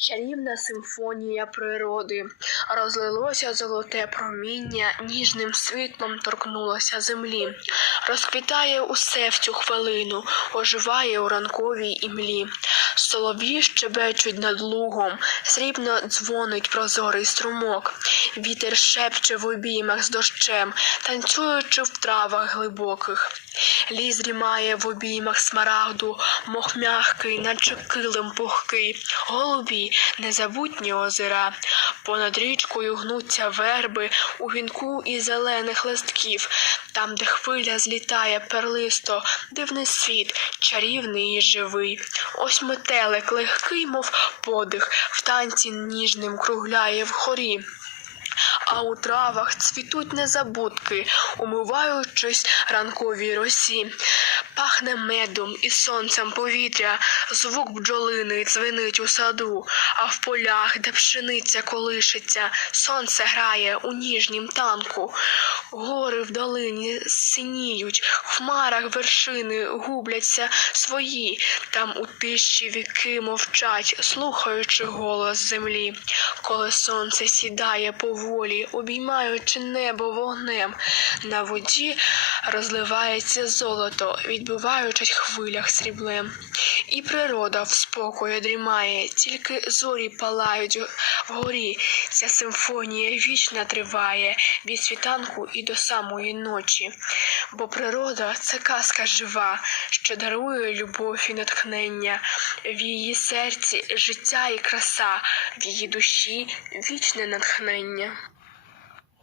Чарівна симфонія природи, розлилося золоте проміння, ніжним світлом торкнулося землі, розквітає усе в цю хвилину, оживає у ранковій імлі. Солов'ї щебечуть над лугом, срібно дзвонить прозорий струмок, вітер шепче в обіймах з дощем, танцюючи в травах глибоких. Ліс дрімає в обіймах смарагду, мох м'ягкий, наче килим пухкий, голубі, незабутні озера. Понад річкою гнуться верби у вінку із зелених листків, там, де хвиля злітає перлисто, дивний світ, чарівний і живий. Ось метелик, легкий, мов подих, в танці ніжним кругляє вгорі. А у травах цвітуть незабудки, умиваючись ранковій росі. Пахне медом і сонцем повітря, звук бджолини дзвенить у саду, а в полях, де пшениця колишиться, сонце грає у ніжнім танку. Гори в долині синіють, в хмарах вершини губляться свої, там у тиші віки мовчать, слухаючи голос землі. Коли сонце сідає поволі, обіймаючи небо вогнем, на воді розливається золото, відбиваючись хвилях сріблем. І природа в спокої дрімає, тільки зорі палають вгорі. Ця симфонія вічна триває від світанку і до самої ночі. Бо природа це казка жива, що дарує любов і натхнення. В її серці життя і краса, в її душі вічне натхнення.